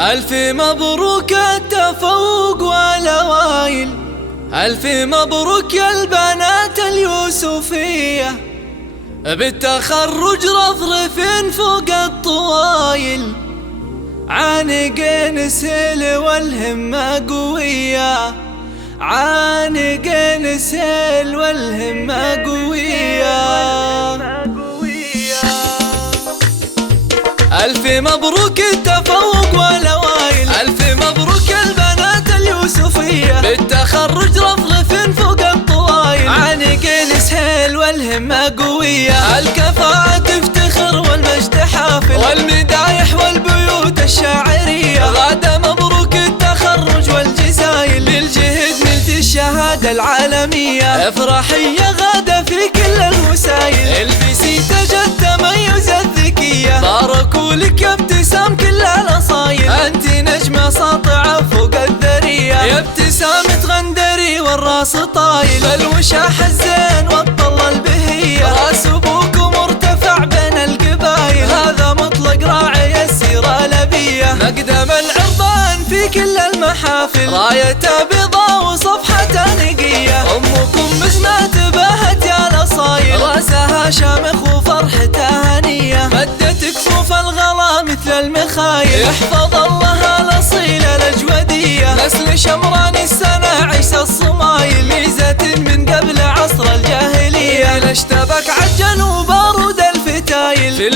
ألف مبروك التفوق والأوائل، ألف مبروك يا البنات اليوسفية، بالتخرج رفرف فوق الطوايل، عانقين سهل والهمة قوية، عانقين سهل والهمة قوية. ألف مبروك التفوق والأوائل، ألف مبروك البنات اليوسفية، بالتخرج رفرف فوق الطوايل، عانقين سهل والهمة قوية، الكفاءة تفتخر والمجد حافل، والمدايح والبيوت الشاعرية، غادة مبروك التخرج والجزايل، بالجهد نلت الشهادة العالمية، افرحي يا غادة في كل الوسايل، البسي تاج التميز الذكية، باركوا لك يا ابتسام كل الاصايل، انت نجمة ساطعة فوق الذرية، يا ابتسامة غندري والراس طايل، الوشاح الزين والطلة البهية، راس ابوك مرتفع بين القبايل، هذا مطلق راعي السيرة الابية، مقدم العربان في كل المحافل، رايته بيضاء وصفحته نقية، امكم مزمة بهت يا الاصايل، راسها شامخ وفرحتها هنية، مدت كفوف الغلا مثل المخايل، يحفظ الله الاصيل الاجودية، نسل شمران السنة عيش الصمايل، ميزة من قبل عصر الجاهلية، الاشتبك عجل وبارود الفتايل، في